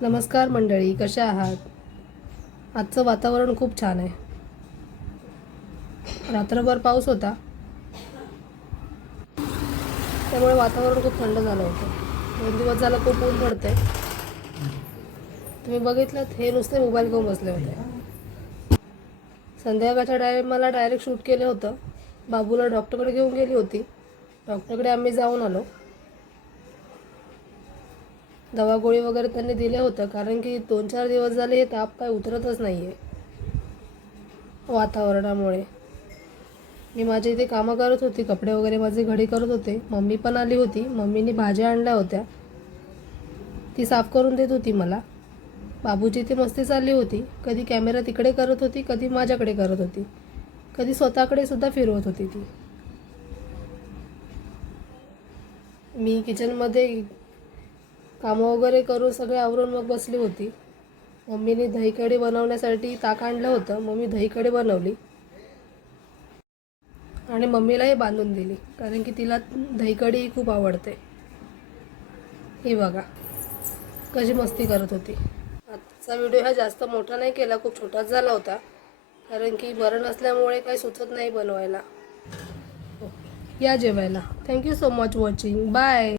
नमस्कार मंडळी, कशा आहात? आजचं वातावरण खूप छान आहे. रात्रभर पाऊस होता, त्यामुळे वातावरण खूप थंड झालं होतं. 2 दिवस झालं खूप ऊन पडते. तुम्ही बघितलं, हे नुसते मोबाईल घेऊन बसले होते. संध्याकाळच्या टायमाला डायरेक्ट शूट केलं होतं. बाबूला डॉक्टरकडे घेऊन गेली होती. डॉक्टरकडे आम्ही जाऊन आलो. दवा गोळी वगैरे त्यांनी दिलं होतं, कारण की 2-4 दिवस झाले हे ताप काय उतरतच नाही आहे वातावरणामुळे. मी माझे इथे कामं करत होती, कपडे वगैरे माझे घडी करत होते. मम्मी पण आली होती. मम्मीने भाज्या आणल्या होत्या, ती साफ करून देत होती मला. बाबूची इथे मस्ती चालली होती. कधी कॅमेरा तिकडे करत होती, कधी माझ्याकडे करत होती, कधी स्वतःकडे सुद्धा फिरवत होती ती. मी किचनमध्ये कामं वगैरे करून सगळे आवरून मग बसली होती. मम्मीने दही कढी बनवण्यासाठी ताक आणलं होतं. मम्मी दही कढी बनवली आणि मम्मीलाही बांधून दिली, कारण की तिला दही कढी खूप आवडते. हे बघा कशी मस्ती करत होती. आजचा व्हिडिओ हा जास्त मोठा नाही केला, खूप छोटाच झाला होता, कारण की बरं नसल्यामुळे काही सुचत नाही बनवायला. या जेवायला. Thank you so much watching. Bye.